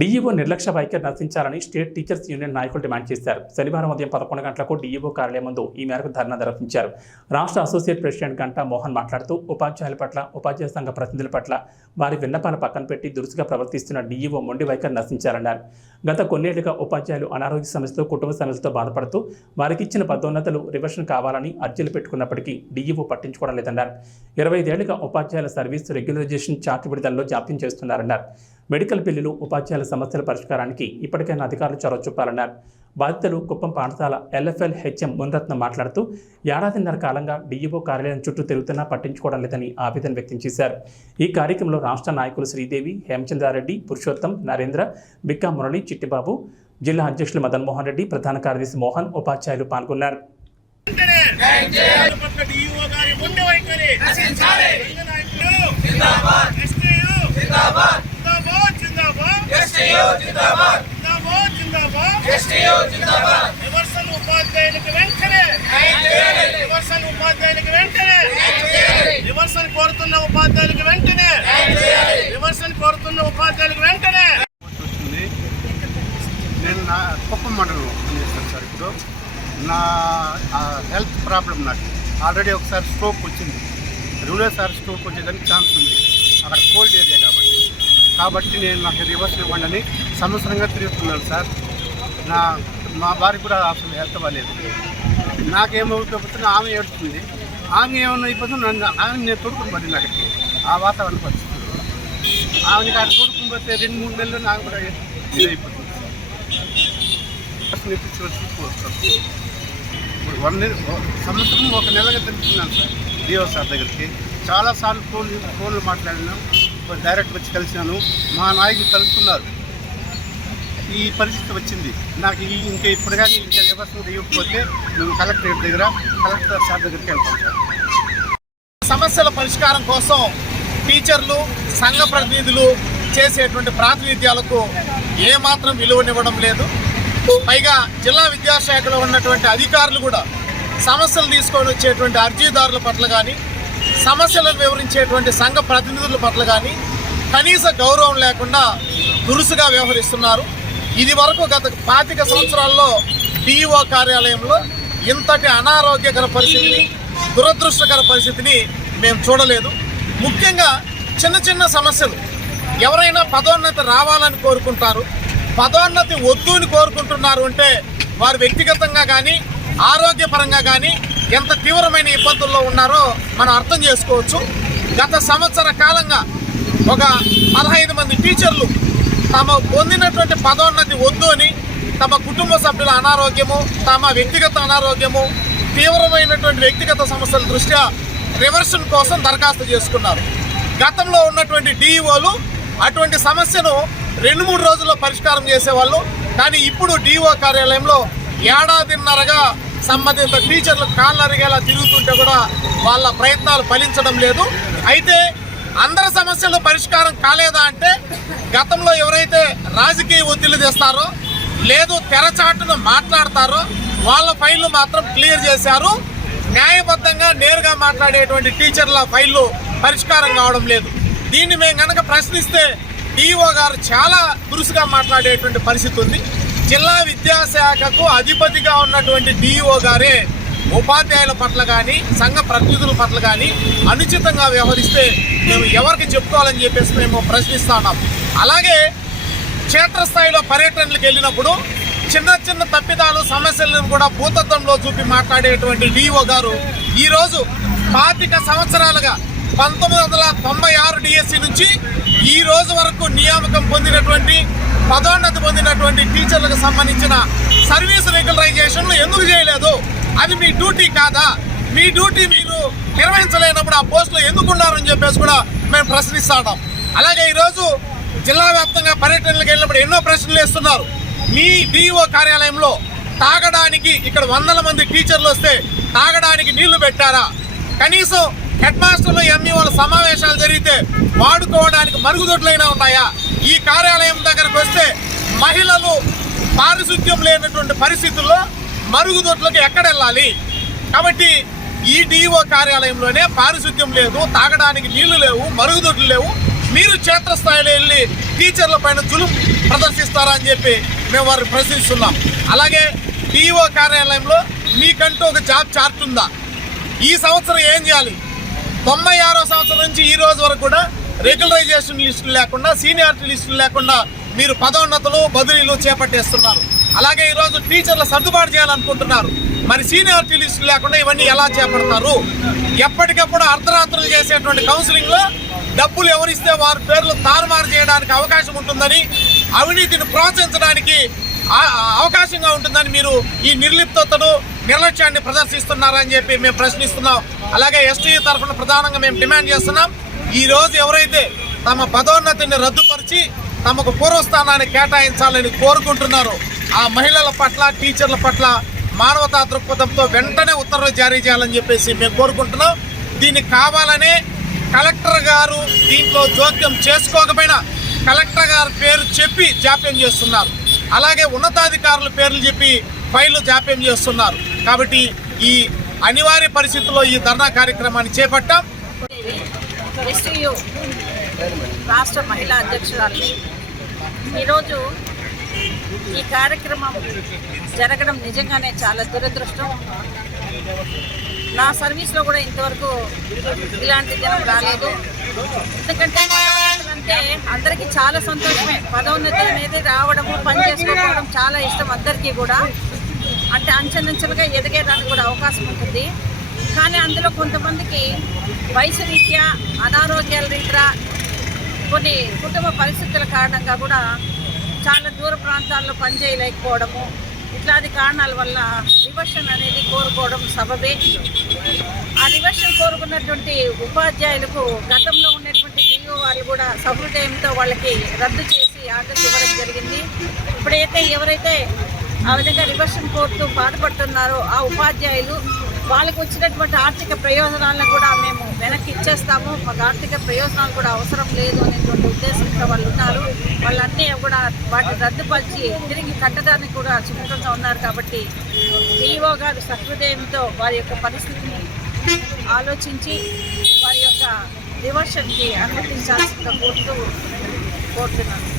DEO నిర్లక్ష్య వైఖరి నశించాలని స్టేట్ టీచర్స్ యూనియన్ నాయకులు డిమాండ్ చేశారు. శనివారం ఉదయం పదకొండు గంటలకు డీఈఓ కార్యాలయం ముందు ఈ మేరకు ధర్నా నిర్వహించారు. రాష్ట్ర అసోసియేట్ ప్రెసిడెంట్ గంటా మోహన్ మాట్లాడుతూ ఉపాధ్యాయుల పట్ల ఉపాధ్యాయ సంఘ ప్రతినిధుల పట్ల వారి విన్నపాల పక్కన పెట్టి దురుసుగా ప్రవర్తిస్తున్న డీఈఓ మొండి వైఖరి నశించారన్నారు గత కొన్నేళ్ళుగా ఉపాధ్యాయులు అనారోగ్య సమస్యతో కుటుంబ సమస్యలతో బాధపడుతూ వారికి ఇచ్చిన పదోన్నతలు రివర్షన్ కావాలని అర్జీలు పెట్టుకున్నప్పటికీ డీఈఓ పట్టించుకోవడం లేదన్నారు. ఇరవై ఐదేళ్ళుగా ఉపాధ్యాయుల సర్వీస్ రెగ్యులరైజేషన్ చార్ట్ విడుదలలో జాప్యం చేస్తున్నారన్నారు. మెడికల్ బిల్లులు ఉపాధ్యాయుల సమస్యల పరిష్కారానికి ఇప్పటికైనా అధికారులు చొరవ చూపాలన్నారు. బాధితులు కుప్పం పాఠశాల ఎల్ఎఫ్ఎల్ హెచ్ఎం మున్రత్న మాట్లాడుతూ ఏడాదిన్నర కాలంగా డీఈఓ కార్యాలయం చుట్టూ తిరుగుతున్నా పట్టించుకోవడం లేదని ఆవేదన వ్యక్తం చేశారు. ఈ కార్యక్రమంలో రాష్ట్ర నాయకులు శ్రీదేవి హేమచంద్రారెడ్డి పురుషోత్తం నరేంద్ర బిక్కా మురళి చిట్టిబాబు జిల్లా అధ్యక్షులు మదన్ మోహన్ రెడ్డి ప్రధాన కార్యదర్శి మోహన్ ఉపాధ్యాయులు పాల్గొన్నారు పట్ల డిఓ గారి మొండి వైఖరి సంఘ నాయకులు ఎస్టీయు జిందాబాద్ జిందాబాద్ జిందాబాద్ జిందాబాద్ రివర్సల్ ఉపాధ్యాయులకు వెంటనే రివర్సల్ ఉపాధ్యాయులకు వెంటనే. రివర్సల్ కోరుతున్న ఉపాధ్యాయులకు వెంటనే. రివర్సన్ కోరుతున్న ఉపాధ్యాయులకు వెంటనే. నేను నా కుప్పం మండలం పనిచేస్తాను సార్ ఇప్పుడు. నా హెల్త్ ప్రాబ్లం నాకు. ఆల్రెడీ ఒకసారి స్ట్రోక్ వచ్చింది. రెండోసారి స్ట్రోక్ వచ్చేదానికి ఛాన్స్ ఉంది. అక్కడ కోల్డ్ ఏరియా కాబట్టి. కాబట్టి నేను నాకు రివర్స్ ఇవ్వండి సంవత్సరంగా తిరుగుతున్నాను సార్. నా మా భార్య కూడా అసలు హెల్త్ అవ్వలేదు నాకేమవుతుంది ఆమె ఏడుస్తుంది. ఆమె ఏమన్నా అయిపోతుంది నన్ను ఆమె నేను తొడుకుని పడింది అక్కడికి. ఆ వాతావరణ పరిస్థితి. ఆమెకి అక్కడ తోడుకుని పోతే రెండు మూడు నెలలు నాకు కూడా ఇదైపోతుంది. అయిపోతుంది సార్ ఇప్పుడు వన్ నెల సంవత్సరం ఒక నెలగా తెలుపుతున్నాను సార్ డిఓ సార్ దగ్గరికి. చాలాసార్లు ఫోన్ ఫోన్లు మాట్లాడినాం డైరెక్ట్ వచ్చి కలిసినాను. మా నాయకులు కలుస్తున్నారు ఈ పరిస్థితి వచ్చింది. నాకు ఈ ఇంకా ఇప్పుడు కానీ ఇంకా వ్యవస్థ ఇవ్వకపోతే మేము కలెక్టరేట్ దగ్గర కలెక్టర్ సార్ దగ్గరికి వెళ్తాం సార్. సమస్యల పరిష్కారం కోసం టీచర్లు సంఘ ప్రతినిధులు చేసేటువంటి ప్రాతినిధ్యాలకు ఏమాత్రం విలువనివ్వడం లేదు. పైగా జిల్లా విద్యాశాఖలో ఉన్నటువంటి అధికారులు కూడా సమస్యలు తీసుకొని వచ్చేటువంటి అర్జీదారుల పట్ల కానీ సమస్యలను వివరించేటువంటి సంఘ ప్రతినిధుల పట్ల కానీ కనీస గౌరవం లేకుండా దురుసుగా వ్యవహరిస్తున్నారు. ఇది వరకు గత పాతిక సంవత్సరాల్లో డిఈఓ కార్యాలయంలో ఇంతటి అనారోగ్యకర పరిస్థితిని దురదృష్టకర పరిస్థితిని మేము చూడలేదు. ముఖ్యంగా చిన్న చిన్న సమస్యలు. ఎవరైనా పదోన్నతి రావాలని కోరుకుంటారు. పదోన్నతి వద్దు అని కోరుకుంటున్నారు అంటే వారు వ్యక్తిగతంగా కానీ ఆరోగ్యపరంగా కానీ ఎంత తీవ్రమైన ఇబ్బందుల్లో ఉన్నారో మనం అర్థం చేసుకోవచ్చు. గత సంవత్సర కాలంగా ఒక పదహైదు మంది టీచర్లు తమ పొందినటువంటి పదోన్నతి వద్దు అని తమ కుటుంబ సభ్యుల అనారోగ్యము తమ వ్యక్తిగత అనారోగ్యము తీవ్రమైనటువంటి వ్యక్తిగత సమస్యల దృష్ట్యా రివర్షన్ కోసం దరఖాస్తు చేసుకున్నారు. గతంలో ఉన్నటువంటి డిఈఓలు అటువంటి సమస్యను రెండు మూడు రోజుల్లో పరిష్కారం చేసేవాళ్ళు. కానీ ఇప్పుడు డిఓ కార్యాలయంలో ఏడాదిన్నరగా సంబంధిత టీచర్లు కాళ్ళరిగేలా తిరుగుతుంటే కూడా వాళ్ళ ప్రయత్నాలు ఫలించడం లేదు. అయితే అందరి సమస్యలు పరిష్కారం కాలేదా అంటే గతంలో ఎవరైతే రాజకీయ ఒత్తిళ్ళు తెస్తారో లేదు తెరచాటును మాట్లాడతారో వాళ్ళ ఫైళ్ళు మాత్రం క్లియర్ చేశారు. న్యాయబద్ధంగా నేరుగా మాట్లాడేటువంటి టీచర్ల ఫైళ్ళు పరిష్కారం కావడం లేదు. దీన్ని మేము కనుక ప్రశ్నిస్తే డిఓ గారు చాలా దురుసుగా మాట్లాడేటువంటి పరిస్థితి ఉంది. జిల్లా విద్యాశాఖకు అధిపతిగా ఉన్నటువంటి డిఓ గారే ఉపాధ్యాయుల పట్ల కానీ సంఘ ప్రతినిధుల పట్ల కానీ అనుచితంగా వ్యవహరిస్తే మేము ఎవరికి చెప్పుకోవాలని చెప్పేసి మేము ప్రశ్నిస్తా ఉన్నాం. అలాగే క్షేత్రస్థాయిలో పర్యటనలకు వెళ్ళినప్పుడు చిన్న చిన్న తప్పిదాలు సమస్యలను కూడా భూతత్వంలో చూపి మాట్లాడేటువంటి డిఓ గారు ఈరోజు పాతిక సంవత్సరాలుగా పంతొమ్మిది వందల తొంభై ఆరు డిఎస్సి నుంచి ఈ రోజు వరకు నియామకం పొందినటువంటి పదోన్నతి పొందినటువంటి టీచర్లకు సంబంధించిన సర్వీస్ రెగ్యులరైజేషన్లు ఎందుకు చేయలేదు? అది మీ డ్యూటీ కాదా? మీ డ్యూటీ మీరు నిర్వహించలేనప్పుడు ఆ పోస్టులో ఎందుకు ఉన్నారని చెప్పేసి కూడా మేము ప్రశ్నిస్తాం అలాగే ఈరోజు జిల్లా వ్యాప్తంగా పర్యటనలకు వెళ్ళినప్పుడు ఎన్నో ప్రశ్నలు వేస్తున్నారు. మీ డిఓ కార్యాలయంలో తాగడానికి ఇక్కడ వందల మంది టీచర్లు వస్తే తాగడానికి నీళ్ళు పెట్టారా? కనీసం హెడ్ మాస్టర్లు ఎంఈఓల సమావేశాలు జరిగితే వాడుకోవడానికి మరుగుదొడ్లైనా ఉన్నాయా? ఈ కార్యాలయం దగ్గరకు వస్తే మహిళలు పారిశుద్ధ్యం లేనటువంటి పరిస్థితుల్లో మరుగుదొడ్లకు ఎక్కడ వెళ్ళాలి? కాబట్టి ఈ డిఓ కార్యాలయంలోనే పారిశుద్ధ్యం లేదు తాగడానికి నీళ్ళు లేవు మరుగుదొడ్లు లేవు. మీరు క్షేత్రస్థాయిలో వెళ్ళి టీచర్ల పైన జులుం ప్రదర్శిస్తారా అని చెప్పి మేము వారిని ప్రశ్నిస్తున్నాం. అలాగే డిఈఓ కార్యాలయంలో మీకంటూ ఒక జాబ్ చార్ట్ ఉందా? ఈ సంవత్సరం ఏం చేయాలి? తొంభై ఆరో సంవత్సరం నుంచి ఈ రోజు వరకు కూడా రెగ్యులరైజేషన్ లిస్టులు లేకుండా సీనియారిటీ లిస్టులు లేకుండా మీరు పదోన్నతులు బదిలీలు చేపట్టేస్తున్నారు. అలాగే ఈరోజు టీచర్ల సర్దుబాటు చేయాలనుకుంటున్నారు. మరి సీనియారిటీ లిస్టులు లేకుండా ఇవన్నీ ఎలా చేపడతారు? ఎప్పటికప్పుడు అర్ధరాత్రులు చేసేటువంటి కౌన్సిలింగ్లో డబ్బులు ఎవరిస్తే వారి పేర్లు తారుమారు చేయడానికి అవకాశం ఉంటుందని అవినీతిని ప్రోత్సహించడానికి అవకాశంగా ఉంటుందని మీరు ఈ నిర్లిప్తతను నిర్లక్ష్యాన్ని ప్రదర్శిస్తున్నారని చెప్పి మేము ప్రశ్నిస్తున్నాం. అలాగే ఎస్టీ తరఫున ప్రధానంగా మేము డిమాండ్ చేస్తున్నాం. ఈ రోజు ఎవరైతే తమ పదోన్నతిని రద్దుపరిచి తమకు పూర్వస్థానాన్ని కేటాయించాలని కోరుకుంటున్నారో ఆ మహిళల పట్ల టీచర్ల పట్ల మానవతా దృక్పథంతో వెంటనే ఉత్తర్వులు జారీ చేయాలని చెప్పేసి మేము కోరుకుంటున్నాం. దీనికి కావాలనే కలెక్టర్ గారు దీంట్లో జోక్యం చేసుకోకపోయినా కలెక్టర్ గారి పేరు చెప్పి జాప్యం చేస్తున్నారు. అలాగే ఉన్నతాధికారుల పేర్లు చెప్పి ఫైళ్ళు జాప్యం చేస్తున్నారు. కాబట్టి ఈ అనివార్య పరిస్థితుల్లో ఈ ధర్నా కార్యక్రమాన్ని చేపట్టాం. రాష్ట్ర మహిళా అధ్యక్షురాలు ఈరోజు ఈ కార్యక్రమం జరగడం నిజంగానే చాలా దురదృష్టం. నా సర్వీస్లో కూడా ఇంతవరకు ఇలాంటి జనం రాలేదు. ఎందుకంటే అంటే అందరికీ చాలా సంతోషమే. పదోన్నతి అనేది రావడము పని చేసుకోవడం చాలా ఇష్టం అందరికీ కూడా. అంటే అంచెలంచెలుగా ఎదిగేదానికి కూడా అవకాశం ఉంటుంది. కానీ అందులో కొంతమందికి వయసు రీత్యా అనారోగ్యాల రీత్యా కొన్ని కుటుంబ పరిస్థితుల కారణంగా కూడా చాలా దూర ప్రాంతాల్లో పనిచేయలేకపోవడము ఇట్లాంటి కారణాల వల్ల రివర్షన్ అనేది కోరుకోవడం సబబే. ఆ రివర్షన్ కోరుకున్నటువంటి ఉపాధ్యాయులకు గతంలో ఉన్నటువంటి డిఓ వాళ్ళు కూడా సహృదయంతో వాళ్ళకి రద్దు చేసి ఆర్డర్స్ ఇవ్వడం జరిగింది. ఇప్పుడైతే ఎవరైతే ఆ విధంగా రివర్షన్ కోరుతూ బాధపడుతున్నారో ఆ ఉపాధ్యాయులు వాళ్ళకి వచ్చినటువంటి ఆర్థిక ప్రయోజనాలను కూడా మేము వెనక్కి ఇచ్చేస్తాము. మాకు ఆర్థిక ప్రయోజనాలు కూడా అవసరం లేదు అనేటువంటి ఉద్దేశంతో వాళ్ళు ఉన్నారు. వాళ్ళన్నీ కూడా వాటిని రద్దుపరిచి తిరిగి కట్టడానికి కూడా సుముఖంగా ఉన్నారు కాబట్టి డిఓ గారు సహృదయంతో వారి యొక్క పరిస్థితిని ఆలోచించి వారి యొక్క రివర్షన్కి అనుమతించాల్సిందిగా కోరుతూ కోరుతున్నాను.